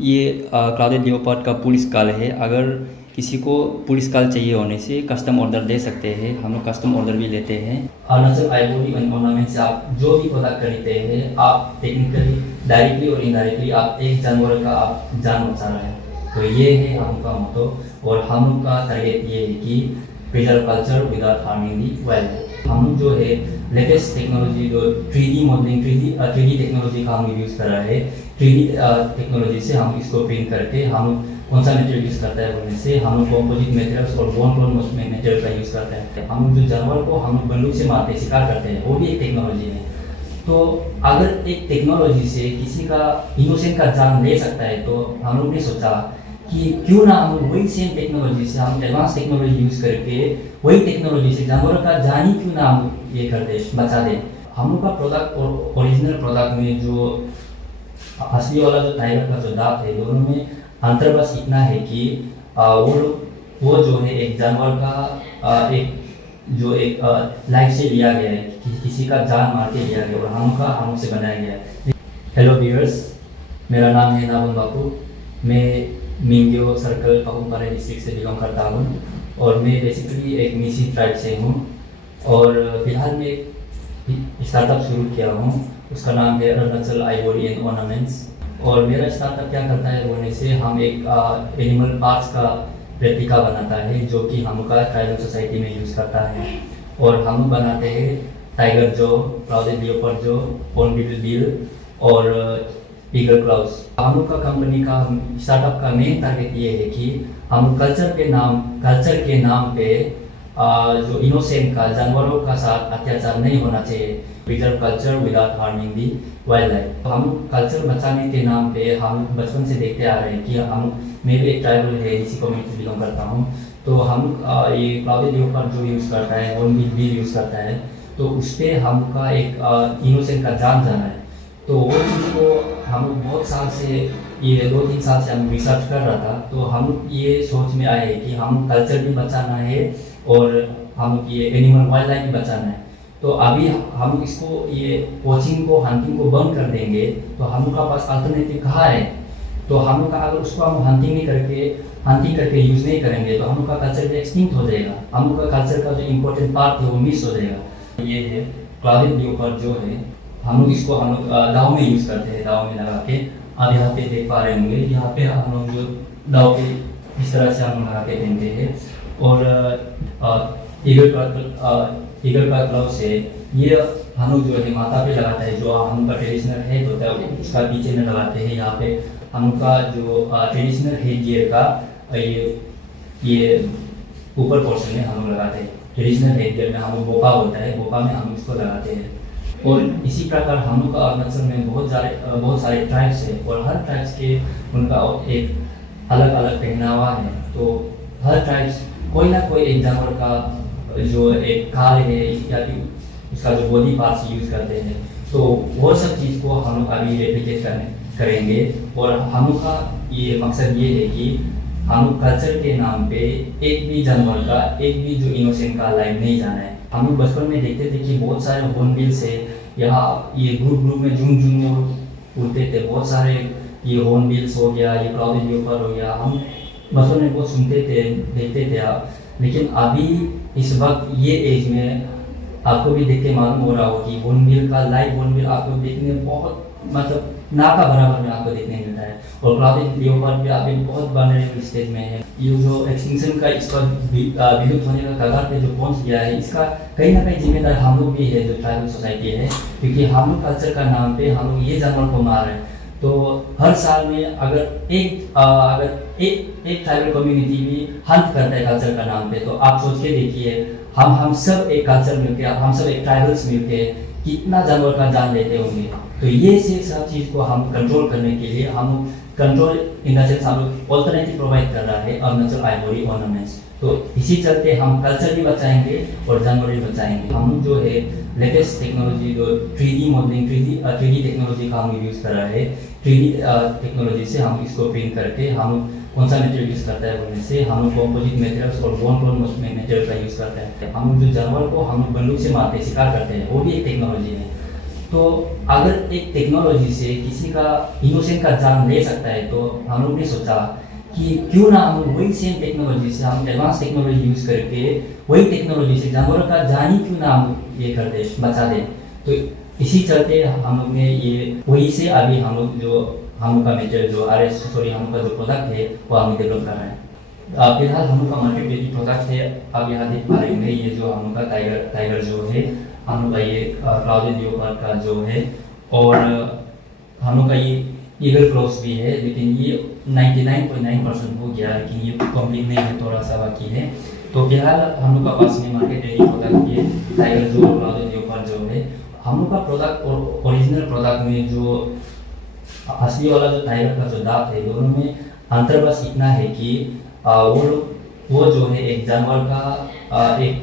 ये clouded leopard का police call है। अगर किसी को पुलिस कॉल चाहिए होने से कस्टम ऑर्डर दे सकते हैं, हम लोग कस्टम ऑर्डर भी लेते हैं। अरुणाचल आइवोरी ऑर्नामेंट से आप जो भी प्रोडक्ट खरीदते हैं, आप टेक्निकली डायरेक्टली और इनडायरेक्टली आप एक जानवर का आप जान बचा रहे हैं। तो ये है हम का मोटो, और हम लोग का टारगेट ये है कि प्रिजर्व कल्चर विदाउट हार्मिंग दी वाइल्ड। हम लोग जो है लेटेस्ट टेक्नोलॉजी जो 3D मॉडलिंग 3D टेक्नोलॉजी का हम यूज़ कर रहा है। 3D टेक्नोलॉजी से हम इसको प्रिंट करके हम कौन सा मटेरियल यूज़ करता है बोलने से हम लोग कॉम्पोजिट मटेरियल्स और बोन क्लोन मटेरियल का यूज़ करते हैं। हम लोग जो जानवर को हम लोग बंदूक से मारते शिकार करते हैं, वो भी एक टेक्नोलॉजी है। तो अगर एक टेक्नोलॉजी से किसी का इनोसेंट का जान ले सकता है, तो हम लोग ने सोचा कि क्यों ना हम वही सेम टेक्नोलॉजी से हम एडवांस टेक्नोलॉजी यूज़ करके वही टेक्नोलॉजी से जानवर का जान ही क्यों ना हम ये कर दे बचा दें। हम लोग का प्रोडक्ट और ओरिजिनल प्रोडक्ट में जो असली वाला जो टाइगर का जो दांत है, दोनों में अंतर बस इतना है कि वो जो है एक जानवर का एक जो एक लाइफ से लिया गया है, किसी का जान मार के लिया गया और हम से बनाया गया है। हेलो व्यूअर्स, मेरा नाम है नाबन बापू। मैं मिंग्यो सर्कल पापुमपारे डिस्ट्रिक्ट से बिलोंग करता हूँ और मैं बेसिकली एक मिसी ट्राइब से हूँ। और फिलहाल मैं एक स्टार्टअप शुरू किया हूँ, उसका नाम है अरुणाचल आइवोरी एंड ऑर्नामेंट्स। और मेरा स्टार्टअप क्या करता है बोलने से हम एक एनिमल पार्ट्स का रेप्लिका बनाता है जो कि हम का ट्राइबल सोसाइटी में यूज़ करता है। और हम बनाते हैं टाइगर जो, क्लाउडेड लियोपार्ड जो, हॉर्नबिल बिल और ईगल क्लाउस। हम लोग का कंपनी का स्टार्टअप का मेन टारगेट ये है कि हम कल्चर के नाम पे जो इनोसेंट का जानवरों का साथ अत्याचार नहीं होना चाहिए। प्रिजर्व कल्चर विदाउट हार्मिंग दी वाइल्ड लाइफ। हम कल्चर बचाने के नाम पे हम बचपन से देखते आ रहे हैं कि मैं भी एक ट्राइबल है, इसी कम्युनिटी से बिलोंग करता हूँ। तो हम ये क्लाउडेड लियोपार्ड जो यूज़ करता है, हॉर्नबिल बिल यूज़ करता है, तो उस पर हमका एक इनोसेंट का जान जाना है। तो वो चीज़ को हम बहुत साल से, ये 2-3 साल से हम रिसर्च कर रहा था। तो हम ये सोच में आए कि हम कल्चर भी बचाना है और हम ये एनिमल वाइल्ड लाइफ भी बचाना है। तो अभी हम इसको ये पोचिंग को, हंटिंग को बंद कर देंगे तो हम लोग का पास अल्टरनेटिव कहाँ है। तो हम लोग का अगर उसको हम हंटिंग करके यूज़ नहीं करेंगे तो हम लोग का कल्चर भी एक्सटिंक्ट हो जाएगा। हम लोग का कल्चर का जो इम्पोर्टेंट पार्ट है वो मिस हो जाएगा। ये है क्लाउडेड लियोपार्ड जो है, हम लोग इसको दाव में यूज़ करते हैं, दाव में लगा के। आप यहाँ पे देख पा रहे होंगे, यहाँ पे हम लोग जो दाव पे इस तरह से हम लगा के पहनते हैं। और ईगल का क्लाउस है, ये हम लोग जो है माथा पे लगाता है, जो हम का ट्रेडिशनल हेड होता है उसका पीछे में लगाते हैं। यहाँ पे हम का जो ट्रेडिशनल हेड गियर का ये ऊपर पोर्शन में हम लोग लगाते हैं। ट्रेडिशनल हेड गियर में हम लोग बोपा होता है, बोपा में हम इसको लगाते हैं। और इसी प्रकार हम लोग का अरुणाचल में बहुत सारे ट्राइब्स है और हर ट्राइब्स के उनका एक अलग अलग पहनावा है। तो हर ट्राइब्स कोई ना कोई एक जानवर का जो एक खाल है या उसका जो बॉडी पार्ट्स यूज़ करते हैं, तो वो सब चीज़ को हम लोग अभी रेप्लिकेट करेंगे। और हम लोग का ये मकसद ये है कि हम लोग कल्चर के नाम पे एक भी जानवर का, एक भी जो इनोसेंट का लाइफ नहीं जाना है। हम लोग बचपन में देखते थे कि बहुत सारे हॉर्नबिल्स है, यहाँ ये ग्रुप में झुंड में उड़ते थे बहुत सारे। ये हॉर्नबिल्स हो गया, ये क्लाउडेड लियोपार्ड हो गया, हम बचपन में बहुत सुनते थे, देखते थे आप। लेकिन अभी इस वक्त ये एज में आपको भी देख के मालूम हो रहा हो कि हॉर्नबिल का लाइव हॉर्नबिल आपको देखने बहुत मतलब ना का बराबर में आपको देखने मिलता है। और क्लाउडेड लियोपार्ड भी अभी बहुत वल्नरेबल स्टेज में है। ये जो एक्सटिंक्शन का इसका विलुप्त होने का कगार पे जो पहुंच गया है, इसका कहीं ना कहीं जिम्मेदार हम लोग भी है, जो ट्राइबल सोसाइटी है। क्योंकि हम लोग कल्चर का नाम पे हम लोग ये जानवर को मार रहे हैं। तो हर साल में अगर एक ट्राइबल कम्युनिटी भी हंट करता है कल्चर का नाम पे, तो आप सोच के देखिए हम सब एक कल्चर मिलके, हम सब एक ट्राइबल्स मिलके कितना जानवर का जान लेते होंगे। तो ये सब चीज़ को हम कंट्रोल करने के लिए हम कंट्रोल इन द सेंस हम लोग ऑल्टरनेटिव प्रोवाइड कर रहा है अरुणाचल आइवोरी ऑर्नामेंट्स। तो इसी चलते हम कल्चर भी बचाएंगे और जानवर भी बचाएंगे। हम जो है लेटेस्ट टेक्नोलॉजी जो 3D मॉडलिंग 3D टेक्नोलॉजी का हम यूज़ कर रहा है। 3D टेक्नोलॉजी से हम इसको प्रिंट करके हम कौन सा मटेरियल यूज़ करता है बोलने से हम कॉम्पोजिट मटेरियल्स और बोन क्लोन मटेरियल का यूज़ करते हैं। हम जो जानवर को हम बंदूक से मारते शिकार करते हैं, वो भी एक टेक्नोलॉजी है। तो अगर एक टेक्नोलॉजी से किसी का इनोसेंट का जान ले सकता है, तो हम लोग ने सोचा कि क्यों ना हम वही सेम टेक्नोलॉजी से, हम एडवांस टेक्नोलॉजी यूज़ करके वही टेक्नोलॉजी से जानवरों का जान ही क्यों ना हम ये कर दे, बचा दें। तो इसी चलते हम लोग ने ये वही से अभी हम लोग का मेजर जो हम लोग का जो प्रोडक्ट है वो हम डेवलप कर रहे हैं। फिलहाल हम लोग का मार्केट में प्रोडक्ट है, आप यहाँ देख पा रहे होंगे, ये जो हम लोग का टाइगर जो है, हम लोग का ये क्लाउडेड लियोपार्ड का जो है, और हम लोग का ये ईगल क्रॉस भी है, लेकिन ये 99.9% हो गया, लेकिन ये कंप्लीट नहीं है, थोड़ा सा बाकी है। तो फिलहाल हम लोग का पास में मार्केट रेडी प्रोडक्ट ये टाइगर जो क्लाउडेड लियोपार्ड जो है, हम लोग का प्रोडक्ट और ओरिजिनल प्रोडक्ट में जो असली वाला जो टाइगर का जो दांत है, दोनों में अंतर बस इतना है कि वो जो है एक जानवर का एक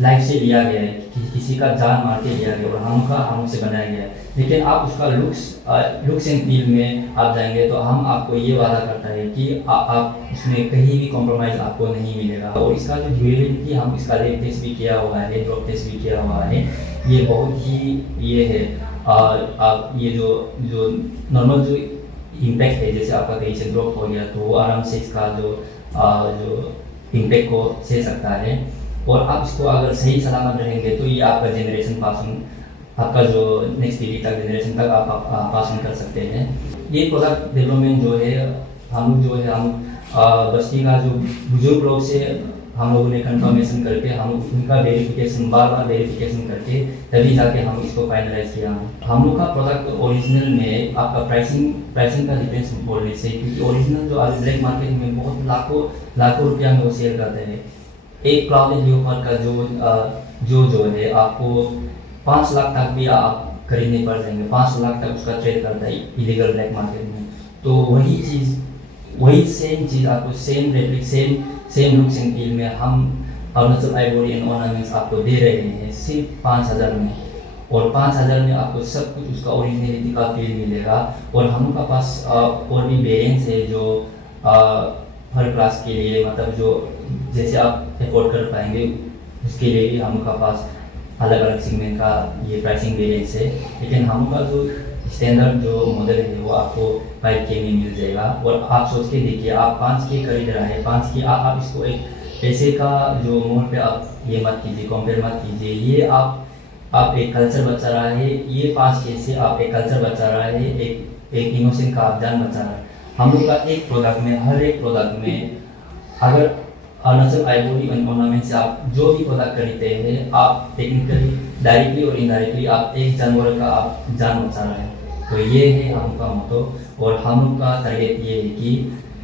लाइफ से लिया गया है, किसी का जान मार के लिया गया, और हम से बनाया गया है। लेकिन आप उसका लुक्स एंड फील में आप जाएंगे तो हम आपको ये वादा करता है कि आप उसमें कहीं भी कॉम्प्रोमाइज़ आपको नहीं मिलेगा। और इसका जो ड्यूरेबिलिटी, हम इसका रेट टेस्ट भी किया हुआ है, ड्रॉप टेस्ट भी किया हुआ है, ये बहुत ही ये है। आप ये जो नॉर्मल जो इम्पैक्ट है, जैसे आपका कहीं से ड्रॉप हो गया तो वो आराम से इसका जो इम्पैक्ट को सह सकता है। और आप इसको अगर सही सलामत रहेंगे तो ये आपका जनरेशन पास ऑन, आपका जो नेक्स्ट पीढ़ी तक जनरेशन तक आप पास ऑन कर सकते हैं। ये प्रोडक्ट डेवलपमेंट जो है हम बस्ती का जो बुजुर्ग लोग से हम लोगों ने कंफर्मेशन करके, हम उनका बार बार वेरिफिकेशन करके तभी जाके हम इसको फाइनलाइज किया। हम लोग का प्रोडक्ट ओरिजिनल में आपका प्राइसिंग का डिफरेंस बोलने से, क्योंकि ओरिजिनल जो आज ब्लैक मार्केट में बहुत लाखों रुपया में वो सेल करते हैं। एक क्लाउडेड लियोपार्ड का जो है आपको 5 लाख तक भी आप खरीदने पड़ जाएंगे, 5 लाख तक उसका ट्रेड करता है इलीगल ब्लैक मार्केट में। तो वही सेम चीज़ आपको same replica same looks and feel में हम अरुणाचल आइवरी एंड ऑर्नामेंट्स आपको दे रहे हैं सिर्फ 5,000 में, और 5,000 में आपको सब कुछ उसका ओरिजिनलिटी का फील मिलेगा। और हम लोग का पास और भी वेरिएंट्स है जो हर क्लास के लिए, मतलब जो जैसे आप अफोर्ड कर पाएंगे उसके लिए भी हम लोग का पास अलग अलग सेगमेंट का ये प्राइसिंग वेरिएंट्स है। लेकिन हम का जो स्टैंडर्ड जो मॉडल है वो आपको 5K में मिल जाएगा। और आप सोच के देखिए, आप 5K खरीद रहा है, 5K आप इसको एक पैसे का जो मोल पे आप ये मत कीजिए, कंपेयर मत कीजिए। ये आप एक कल्चर बचा रहा है, ये 5K से आप एक कल्चर बचा रहा है, एक इनोसेंट का आप जान बचा रहा है। हम लोग का एक प्रोडक्ट में, हर एक प्रोडक्ट में, अगर अरुणाचल आइवरी एंड ऑर्नामेंट से आप जो भी प्रोडक्ट खरीदते हैं, आप टेक्निकली डायरेक्टली और इनडायरेक्टली आप एक जानवर का आप जान बचा रहे हैं। तो ये है हम लोग का मोटो, और हम लोग का टारगेट ये है कि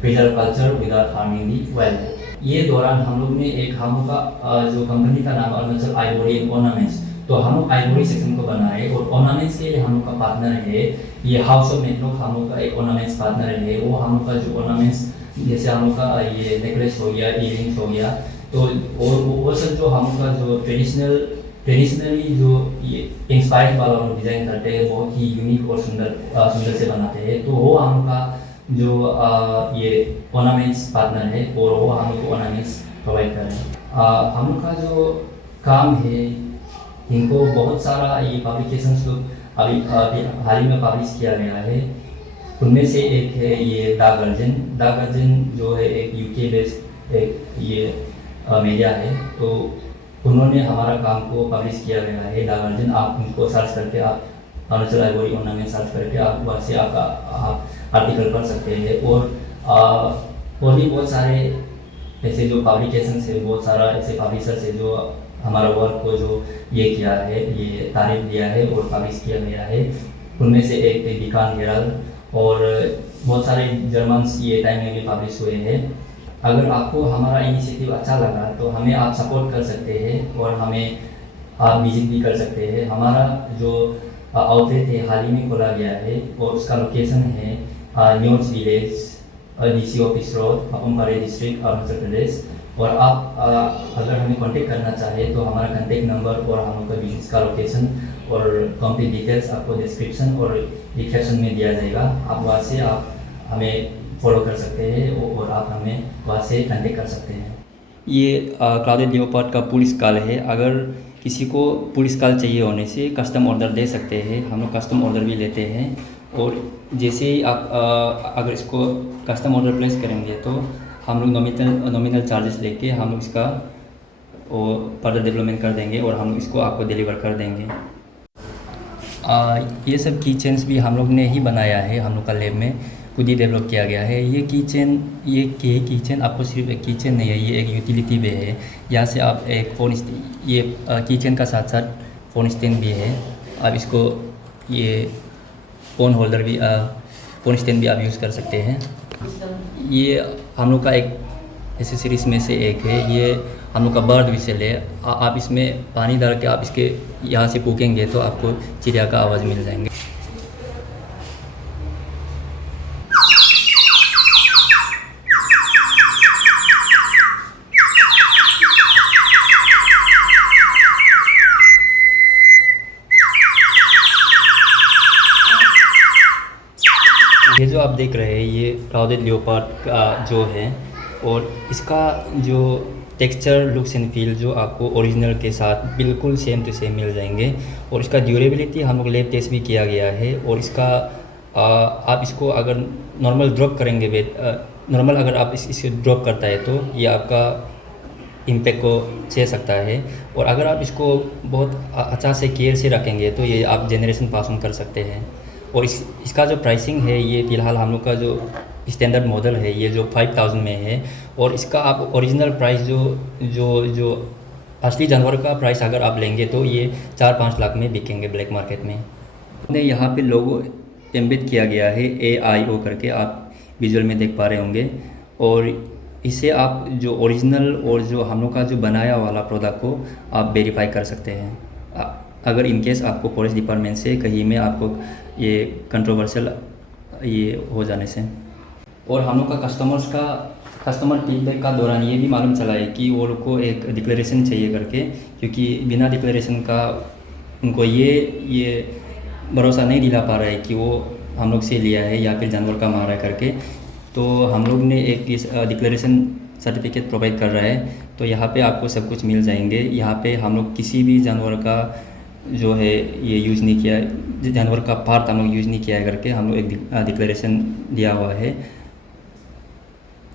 प्रिजर्व कल्चर विदाउट हार्मिंग दी वाइल्ड। ये दौरान हम लोग ने हम लोग का जो कंपनी का नाम अरुणाचल आइवरी एंड ऑर्नामेंट्स, तो हम लोग आइवरी सेक्शन को बनाए, और ऑर्नामेंट्स के लिए हम लोग का पार्टनर है ये हाउस ऑफ नेटवर्क, हम लोग का एक ऑर्नामेंट्स पार्टनर है। वो हम लोग का जो ऑर्नामेंट्स, जैसे हम लोग का ये नेकलेस हो गया, इयरिंग्स हो गया, तो और वो सब जो हम लोग का जो ट्रेडिशनली जो ये इंस्पायर्ड वाला हम डिज़ाइन करते हैं, बहुत ही यूनिक और सुंदर से बनाते हैं। तो वो हम लोग का जो ये ऑर्नामेंट्स पार्टनर है, और वो हम लोग को ऑर्नामेंट्स प्रोवाइड कर रहे हैं। हम लोग का जो काम है, इनको बहुत सारा ये पब्लिकेशंस तो अभी हाल ही में पब्लिश किया गया है। उनमें से एक है ये द गार्जियन जो है एक UK बेस्ड एक ये मीडिया है, तो उन्होंने हमारा काम को पब्लिश किया गया है। द गार्जियन, आप उनको सर्च करके, आप अरुणाचल आइवरी ऑर्नामेंट सर्च करके आप वहाँ से आप आर्टिकल पढ़ सकते हैं। और भी बहुत सारे ऐसे जो पब्लिकेशंस है, बहुत सारा ऐसे पब्लिशर्स है जो हमारा वर्क को जो ये किया है, ये तारीफ दिया है और पब्लिश किया गया है। उनमें से एक थे डिकान हेराल्ड, और बहुत सारे जर्मन्स ये टाइम में भी पब्लिश हुए हैं। अगर आपको हमारा इनिशिएटिव अच्छा लगा तो हमें आप सपोर्ट कर सकते हैं, और हमें आप विजिट भी कर सकते हैं। हमारा जो आउटलेट है हाल ही में खोला गया है, और उसका लोकेशन है news village, DC office road, Papumpare district, Arunachal Pradesh. और आप अगर हमें कांटेक्ट करना चाहें तो हमारा कांटेक्ट नंबर और हम लोग का बिजनेस का लोकेशन और कंप्लीट डिटेल्स आपको डिस्क्रिप्शन और डिस्क्रिप्शन में दिया जाएगा। आप वहाँ से आप हमें फॉलो कर सकते हैं, और आप हमें वहाँ से कांटेक्ट कर सकते हैं। ये क्लाउडेड लियोपार्ड का पुलिस कॉल है। अगर किसी को पुलिस कॉल चाहिए होने से कस्टम ऑर्डर दे सकते हैं, हम लोग कस्टम ऑर्डर भी लेते हैं। और जैसे ही आप अगर इसको कस्टम ऑर्डर प्लेस करेंगे तो हम लोग नॉमिनल चार्जेस लेके हम लोग इसका फर्दर डेवलपमेंट कर देंगे और हम लोग इसको आपको डिलीवर कर देंगे। ये सब की चेन्स भी हम लोग ने ही बनाया है, हम लोग का लैब में खुद ही डेवलप किया गया है। ये की चेन आपको सिर्फ एक की चेन नहीं है, ये एक यूटिलिटी भी है। यहाँ से आप एक ये की चेन का साथ साथ फ़ोन स्टैंड भी है। आप इसको ये फ़ोन होल्डर भी फ़ोन स्टैंड भी आप यूज़ कर सकते हैं। ये हम लोग का एक एसेसरीज में से एक है। ये हम लोग का बर्ड विसल है। आप इसमें पानी डाल के आप इसके यहाँ से फूकेंगे तो आपको चिड़िया का आवाज़ मिल जाएंगे। ये जो आप देख रहे हैं ये क्राउडेड लियोपार्ड का जो है, और इसका जो टेक्सचर, लुक्स एंड फील जो आपको ओरिजिनल के साथ बिल्कुल सेम टू सेम मिल जाएंगे। और इसका ड्यूरेबिलिटी हम लोग लैब टेस्ट भी किया गया है। और इसका आप इसको अगर नॉर्मल ड्रॉप करेंगे नॉर्मल अगर आप इसे ड्रॉप करता है तो ये आपका इम्पैक्ट को सह सकता है। और अगर आप इसको बहुत अच्छा से केयर से रखेंगे तो ये आप जनरेशन पास ऑन कर सकते हैं। और इसका जो प्राइसिंग है ये फ़िलहाल हम लोग का जो स्टैंडर्ड मॉडल है ये जो 5000 में है। और इसका आप ओरिजिनल प्राइस जो असली जानवर का प्राइस अगर आप लेंगे तो ये 4-5 लाख में बिकेंगे ब्लैक मार्केट में। ने यहाँ पे लोगो एम्बेड किया गया है AIO करके, आप विजुअल में देख पा रहे होंगे। और इसे आप जो ओरिजिनल और जो हम लोग का जो बनाया वाला प्रोडक्ट को आप वेरीफाई कर सकते हैं। अगर इनकेस आपको फॉरेस्ट डिपार्टमेंट से कहीं में आपको ये कंट्रोवर्शियल ये हो जाने से। और हम लोग का कस्टमर फीडबैक का दौरान ये भी मालूम चला है कि वो लोग को एक डिक्लेरेशन चाहिए करके, क्योंकि बिना डिक्लेरेशन का उनको ये भरोसा नहीं दिला पा रहा है कि वो हम लोग से लिया है या फिर जानवर का मारा है करके। तो हम लोग ने एक डिक्लेरेशन सर्टिफिकेट प्रोवाइड कर रहा है। तो यहाँ पे आपको सब कुछ मिल जाएंगे। यहाँ पे हम लोग किसी भी जानवर का जो है ये यूज़ नहीं किया, जानवर का पार्ट हम लोग यूज़ नहीं किया है करके हम लोग एक डिक्लेरेशन दिया हुआ है।